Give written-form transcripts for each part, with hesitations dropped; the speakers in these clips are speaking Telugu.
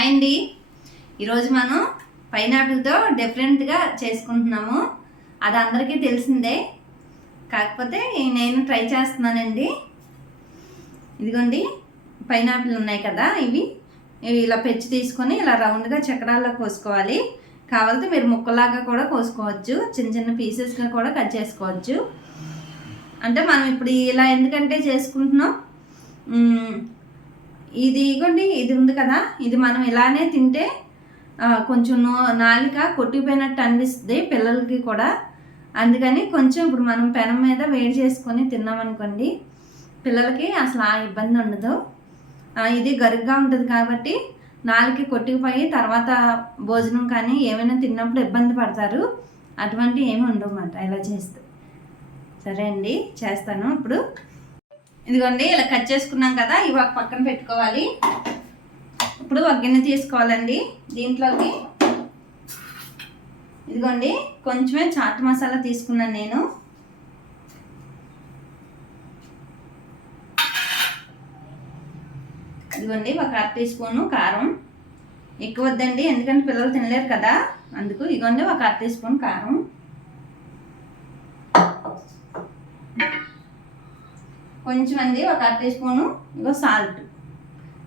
హాయ్ అండి. ఈరోజు మనం పైనాపిల్తో డిఫరెంట్గా చేసుకుంటున్నాము. అది అందరికీ తెలిసిందే, కాకపోతే నేను ట్రై చేస్తున్నానండి. ఇదిగోండి పైనాపిల్ ఉన్నాయి కదా, ఇవి ఇలా పెంచి తీసుకొని ఇలా రౌండ్గా చక్రాల్లో కోసుకోవాలి. కావాలంటే మీరు ముక్కలాగా కూడా కోసుకోవచ్చు, చిన్న చిన్న పీసెస్గా కూడా కట్ చేసుకోవచ్చు. అంటే మనం ఇప్పుడు ఇలా ఎందుకంటే చేసుకుంటున్నాం, ఇది ఇగోండి ఇది ఉంది కదా, ఇది మనం ఇలానే తింటే కొంచెం నాలిక కొట్టిపోయినట్టు అనిపిస్తుంది పిల్లలకి కూడా. అందుకని కొంచెం ఇప్పుడు మనం పెనం మీద వేడి చేసుకొని తిన్నామనుకోండి, పిల్లలకి అసలు ఆ ఇబ్బంది ఉండదు. ఇది గరుగ్గా ఉంటుంది కాబట్టి నాలుగు కొట్టుకుపోయి తర్వాత భోజనం కానీ ఏమైనా తిన్నప్పుడు ఇబ్బంది పడతారు. అటువంటి ఏమి ఉండవు అన్నమాట ఇలా చేస్తే. సరే అండి, చేస్తాను ఇప్పుడు. ఇదిగోండి ఇలా కట్ చేసుకున్నాం కదా, ఇవి ఒక పక్కన పెట్టుకోవాలి. ఇప్పుడు ఒక గిన్నె తీసుకోవాలండి. దీంట్లోకి ఇదిగోండి కొంచెమే చాట్ మసాలా తీసుకున్నాను నేను. ఇదిగోండి ఒక 1/2 టీ స్పూను కారం. ఎక్కువ వద్దండి, ఎందుకంటే పిల్లలు తినలేరు కదా, అందుకు. ఇదిగోండి ఒక 1/2 టీ స్పూన్ కారం. కొంచెం అండి ఒక 1/2 టీ స్పూను ఇగో సాల్ట్.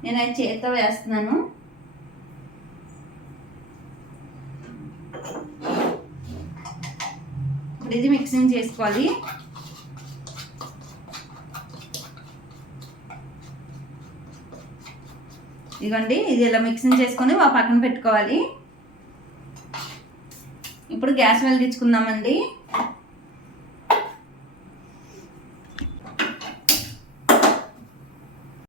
నేను అది చేతితో వేస్తున్నాను. ఇప్పుడు ఇది మిక్సింగ్ చేసుకోవాలి. ఇదిగోండి ఇది ఇలా మిక్సింగ్ చేసుకొని పక్కన పెట్టుకోవాలి. ఇప్పుడు గ్యాస్ వెలిగించుకుందామండి.